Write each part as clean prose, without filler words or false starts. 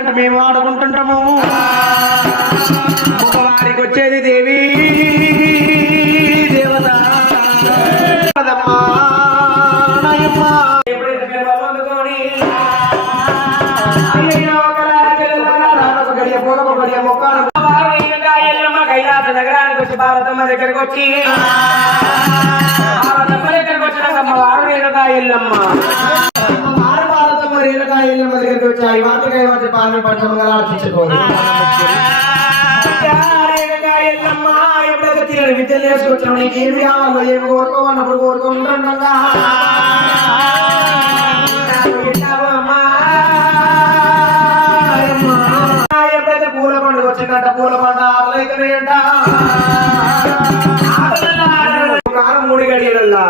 అంటే మేము ఆడుకుంటుంటాము మగవారికి వచ్చేది దేవి దేవత కైలాస నగరానికి వచ్చి భారతమ్మ దగ్గరకు వచ్చి భారతమ్మ దగ్గరకు వచ్చినాకమ్మ వారు రేణుకా ఎల్లమ్మ భారతమ్మ రేణుకా ఎల్లమ్మ దగ్గరికి వచ్చాయి వాటికై వాటి పాలన పంచమంగా ఆలోచించుకోరు రేణుకా ఎల్లమ్మ ఎప్పుడైతే తీరని విద్యలు నేర్చుకొచ్చావు నీకు ఏమి కావాలో ఏమి కోరుకోమన్నప్పుడు కోరుకుంటుండగా ఎప్పుడైతే పూల పండుగ వచ్చిందంట పూల పండుగ ఆటలైతేనేంట కాలం 3 గడియలల్లా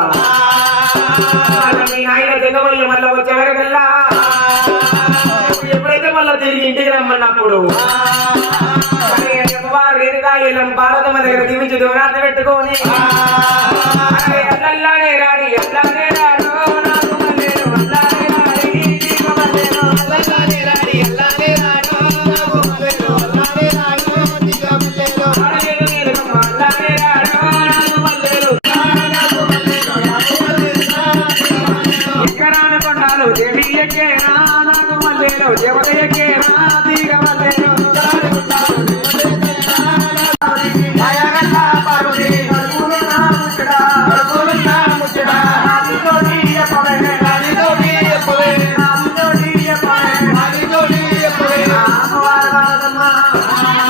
మీ ఆయన దిగమల్లి మళ్ళీ వచ్చేవరకల్లా ఎప్పుడైతే మళ్ళీ తిరిగి ఇంటికి రమ్మన్నప్పుడు రేణుకా ఎల్లమ్మ భారతమ్మ దగ్గర దీవించి దూరాన్ని పెట్టుకొని అల్లల్లానే రాడి అల్లానే రాడు నాకు మళ్ళీ అల్లానే రాడి